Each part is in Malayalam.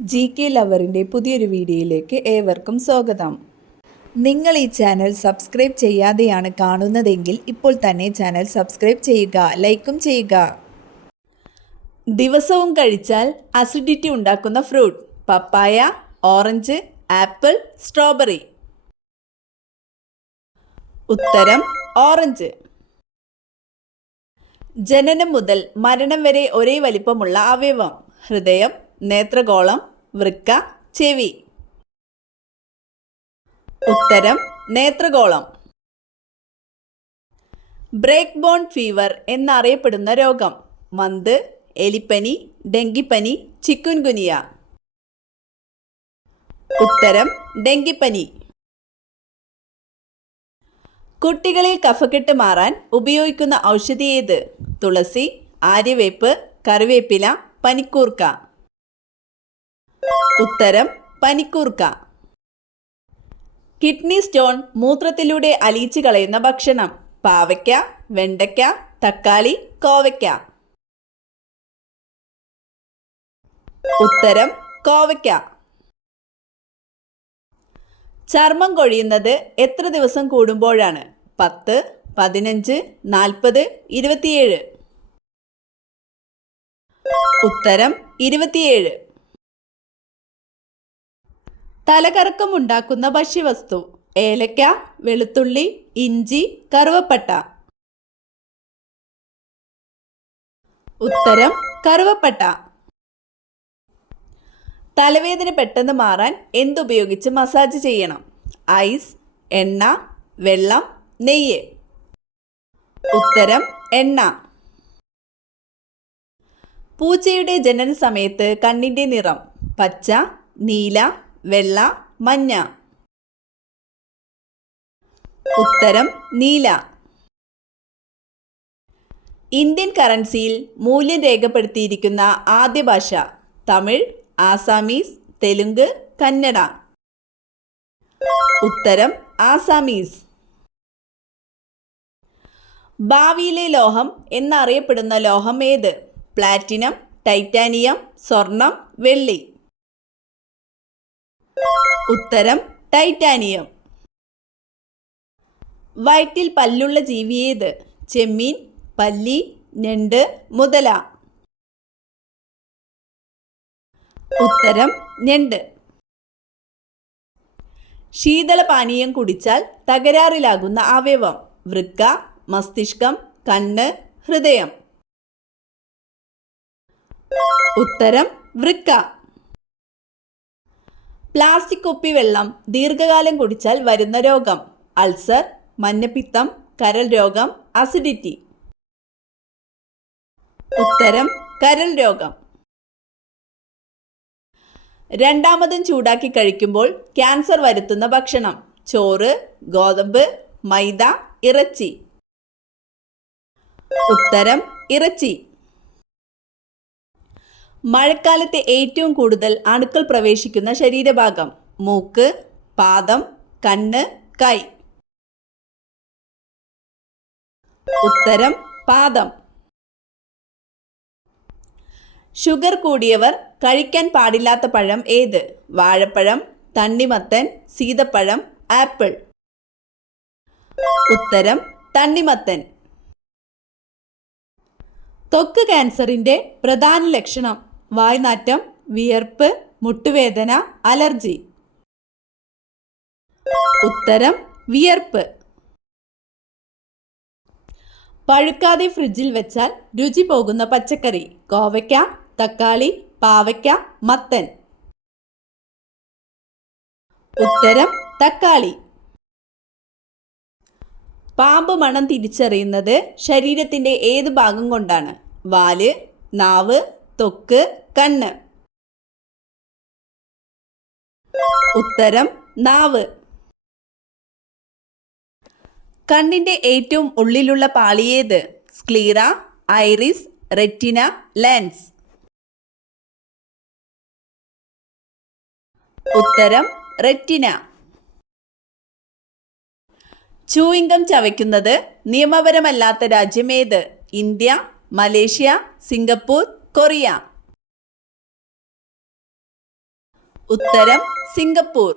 GK ലവറിൻ്റെ പുതിയൊരു വീഡിയോയിലേക്ക് ഏവർക്കും സ്വാഗതം. നിങ്ങൾ ഈ ചാനൽ സബ്സ്ക്രൈബ് ചെയ്യാതെയാണ് കാണുന്നതെങ്കിൽ ഇപ്പോൾ തന്നെ ചാനൽ സബ്സ്ക്രൈബ് ചെയ്യുക, ലൈക്കും ചെയ്യുക. ദിവസവും കഴിച്ചാൽ അസിഡിറ്റി ഉണ്ടാക്കുന്ന ഫ്രൂട്ട്: പപ്പായ, ഓറഞ്ച്, ആപ്പിൾ, സ്ട്രോബെറി. ഉത്തരം ഓറഞ്ച്. ജനനം മുതൽ മരണം വരെ ഒരേ വലിപ്പമുള്ള അവയവം: ഹൃദയം, നേത്രഗോളം, വൃക്ക, ചെവി. ഉത്തരം നേത്രഗോളം. ബ്രേക്ക് ബോൺ ഫീവർ എന്നറിയപ്പെടുന്ന രോഗം: മന്ത്, എലിപ്പനി, ഡെങ്കിപ്പനി, ചിക്കുൻഗുനിയ. ഉത്തരം ഡെങ്കിപ്പനി. കുട്ടികളിൽ കഫക്കെട്ട് മാറാൻ ഉപയോഗിക്കുന്ന ഔഷധി ഏത്? തുളസി, ആര്യവേപ്പ്, കറിവേപ്പില, പനിക്കൂർക്ക. ഉത്തരം പനിക്കൂർക്ക. കിഡ്നി സ്റ്റോൺ മൂത്രത്തിലൂടെ അലിയിച്ച് കളയുന്ന ഭക്ഷണം: പാവയ്ക്ക, വെണ്ടയ്ക്ക, തക്കാളി, കോവയ്ക്ക. ഉത്തരം കോവയ്ക്ക. ചർമ്മം കൊഴിയുന്നത് എത്ര ദിവസം കൂടുമ്പോഴാണ്? 10, 15, 40, 27. ഉത്തരം 27. തലകറക്കം ഉണ്ടാക്കുന്ന ഭക്ഷ്യവസ്തു: ഏലക്ക, വെളുത്തുള്ളി, ഇഞ്ചി, കറുവപ്പട്ട. ഉത്തരം കറുവപ്പട്ട. തലവേദന പെട്ടെന്ന് മാറാൻ എന്തുപയോഗിച്ച് മസാജ് ചെയ്യണം? ഐസ്, എണ്ണ, വെള്ളം, നെയ്യ്. ഉത്തരം എണ്ണ. പൂച്ചയുടെ ജനന സമയത്ത് കണ്ണിൻ്റെ നിറം: പച്ച, നീല, വെള്ള, മഞ്ഞ. ഉത്തരം നീല. ഇന്ത്യൻ കറൻസിയിൽ മൂല്യം രേഖപ്പെടുത്തിയിരിക്കുന്ന ആദ്യ ഭാഷ: തമിഴ്, ആസാമീസ്, തെലുങ്ക്, കന്നഡ. ഉത്തരം ആസാമീസ്. ഭാവിയിലെ ലോഹം എന്നറിയപ്പെടുന്ന ലോഹം ഏത്? പ്ലാറ്റിനം, ടൈറ്റാനിയം, സ്വർണം, വെള്ളി. ഉത്തരം ടൈറ്റാനിയം. വയറ്റിൽ പല്ലുള്ള ജീവി ഏത്? ചെമ്മീൻ, പല്ലി, ഞണ്ട്, മുതല. ഉത്തരം ഞണ്ട്. ശീതളപാനീയം കുടിച്ചാൽ തകരാറിലാകുന്ന അവയവം: വൃക്ക, മസ്തിഷ്കം, കണ്ണ്, ഹൃദയം. ഉത്തരം വൃക്ക. പ്ലാസ്റ്റിക് കുപ്പിവെള്ളം ദീർഘകാലം കുടിച്ചാൽ വരുന്ന രോഗം: അൾസർ, മഞ്ഞപ്പിത്തം, കരൾ രോഗം, അസിഡിറ്റി. ഉത്തരം കരൾ രോഗം. രണ്ടാമതും ചൂടാക്കി കഴിക്കുമ്പോൾ ക്യാൻസർ വരുത്തുന്ന ഭക്ഷണം: ചോറ്, ഗോതമ്പ്, മൈദ, ഇറച്ചി. ഉത്തരം ഇറച്ചി. മഴക്കാലത്ത് ഏറ്റവും കൂടുതൽ അണുക്കൾ പ്രവേശിക്കുന്ന ശരീരഭാഗം: മൂക്ക്, പാദം, കണ്ണ്, കൈ. ഉത്തരം പാദം. ഷുഗർ കൂടിയവർ കഴിക്കാൻ പാടില്ലാത്ത പഴം ഏത്? വാഴപ്പഴം, തണ്ണിമത്തൻ, സീതപ്പഴം, ആപ്പിൾ. ഉത്തരം തണ്ണിമത്തൻ. ത്വക്ക് ക്യാൻസറിൻ്റെ പ്രധാന ലക്ഷണം: വായ്നാറ്റം, വിയർപ്പ്, മുട്ടുവേദന, അലർജി. ഉത്തരം വിയർപ്പ്. പഴുക്കാതെ ഫ്രിഡ്ജിൽ വെച്ചാൽ രുചി പോകുന്ന പച്ചക്കറി: കോവയ്ക്ക, തക്കാളി, പാവയ്ക്ക, മത്തൻ. ഉത്തരം തക്കാളി. പാമ്പ് മണം തിരിച്ചറിയുന്നത് ശരീരത്തിൻ്റെ ഏത് ഭാഗം കൊണ്ടാണ്? വാല്, നാവ്, ത്വക്ക്, കണ്ണ്. ഉത്തരം നാവ്. കണ്ണിൻ്റെ ഏറ്റവും ഉള്ളിലുള്ള പാളി ഏത്? Sclera, iris, retina, lens. ഉത്തരം റെറ്റിന. ചൂയിംഗം ചവയ്ക്കുന്നത് നിയമപരമല്ലാത്ത രാജ്യം ഏത്? India, Malaysia, Singapore, Korea. ഉത്തരം സിംഗപ്പൂർ.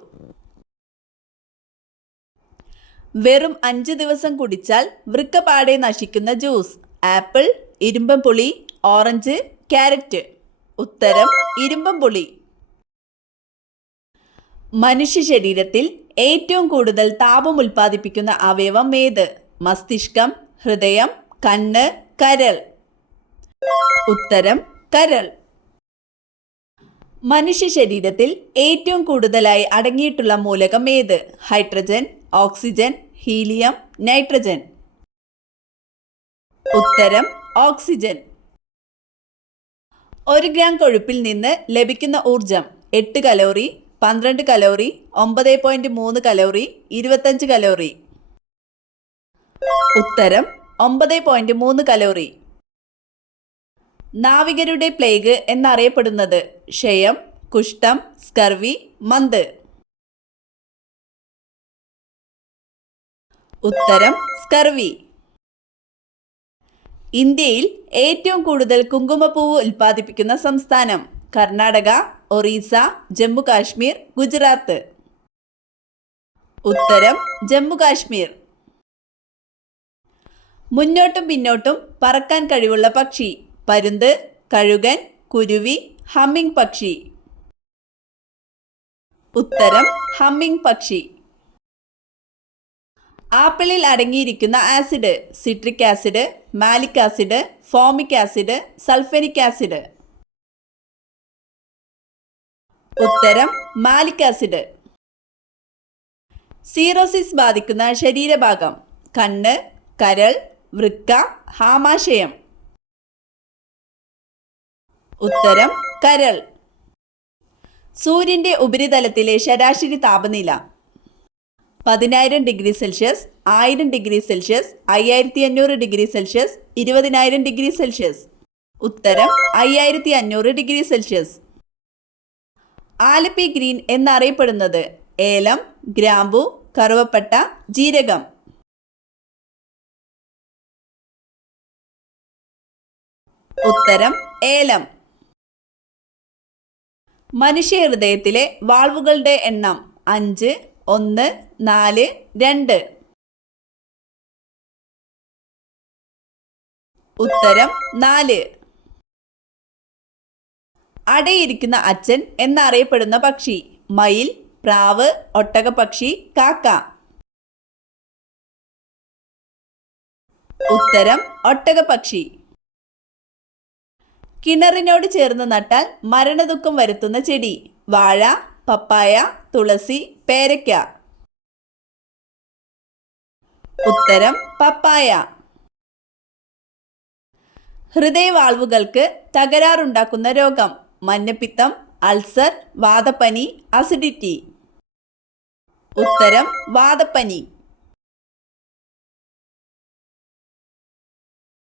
വെറും 5 ദിവസം കുടിച്ചാൽ വൃക്ക പാടെ നശിക്കുന്ന ജ്യൂസ്. ആപ്പിൾ, ഇരുമ്പൻപുളി, ഓറഞ്ച്, ക്യാരറ്റ്. ഉത്തരം ഇരുമ്പൻപുളി. മനുഷ്യ ശരീരത്തിൽ ഏറ്റവും കൂടുതൽ താപം ഉൽപ്പാദിപ്പിക്കുന്ന അവയവം ഏത്? മസ്തിഷ്കം, ഹൃദയം, കണ്ണ്, കരൾ. ഉത്തരം കരൾ. മനുഷ്യ ശരീരത്തിൽ ഏറ്റവും കൂടുതലായി അടങ്ങിയിട്ടുള്ള മൂലകം ഏത്? Hydrogen, oxygen, helium, nitrogen. ഉത്തരം ഓക്സിജൻ. 1 ഗ്രാം കൊഴുപ്പിൽ നിന്ന് ലഭിക്കുന്ന ഊർജം 8 കലോറി, 12 കലോറി, 9.3 കലോറി, 25 കലോറി. ഉത്തരം 9.3 കലോറി. നാവികരുടെ പ്ലേഗ് എന്നറിയപ്പെടുന്നത്? ക്ഷയം, കുഷ്ഠം, സ്കർവി, മന്ത്. ഉത്തരം സ്കർവി. ഇന്ത്യയിൽ ഏറ്റവും കൂടുതൽ കുങ്കുമപ്പൂവ് ഉൽപ്പാദിപ്പിക്കുന്ന സംസ്ഥാനം? കർണാടക, ഒറീസ, ജമ്മു കാശ്മീർ, ഗുജറാത്ത്. ഉത്തരം ജമ്മു കാശ്മീർ. മുന്നോട്ടും പിന്നോട്ടും പറക്കാൻ കഴിവുള്ള പക്ഷി? പരുന്ത്, കഴുകൻ, കുരുവി, ഹമ്മിങ് പക്ഷി. ഉത്തരം ഹമ്മിങ് പക്ഷി. ആപ്പിളിൽ അടങ്ങിയിരിക്കുന്ന acid? Citric acid, malic acid, formic acid, sulphonic acid. ഉത്തരം മാലിക് ആസിഡ്. സീറോസിസ് ബാധിക്കുന്ന ശരീരഭാഗം? കണ്ണ്, കരൾ, വൃക്ക, ആമാശയം. ഉത്തരം കരൾ. സൂര്യന്റെ ഉപരിതലത്തിലെ ശരാശരി താപനില? 10,000 degree Celsius, 1000 degree Celsius, 5500 degree Celsius, 20,000 degree Celsius. ഉത്തരം 5500 ഡിഗ്രി സെൽഷ്യസ്. ആലപ്പി ഗ്രീൻ എന്നറിയപ്പെടുന്നത്? ഏലം, ഗ്രാമ്പു, കറുവപ്പട്ട, ജീരകം. ഉത്തരം ഏലം. മനുഷ്യ ഹൃദയത്തിലെ വാൾവുകളുടെ എണ്ണം? 5, 1, 4, 2. ഉത്തരം 4. അടയിരിക്കുന്ന അച്ഛൻ എന്നറിയപ്പെടുന്ന പക്ഷി? മയിൽ, പ്രാവ്, ഒട്ടകപ്പക്ഷി, കാക്ക. ഉത്തരം ഒട്ടകപ്പക്ഷി. കിണറിനോട് ചേർന്ന് നട്ടാൽ മരണദുഃഖം വരുത്തുന്ന ചെടി? വാഴ, പപ്പായ, തുളസി, പേരയ്ക്ക. ഉത്തരം പപ്പായ. ഹൃദയവാൾവുകൾക്ക് തകരാറുണ്ടാക്കുന്ന രോഗം? മഞ്ഞപ്പിത്തം, അൾസർ, വാതപ്പനി, അസിഡിറ്റി. ഉത്തരം വാതപ്പനി.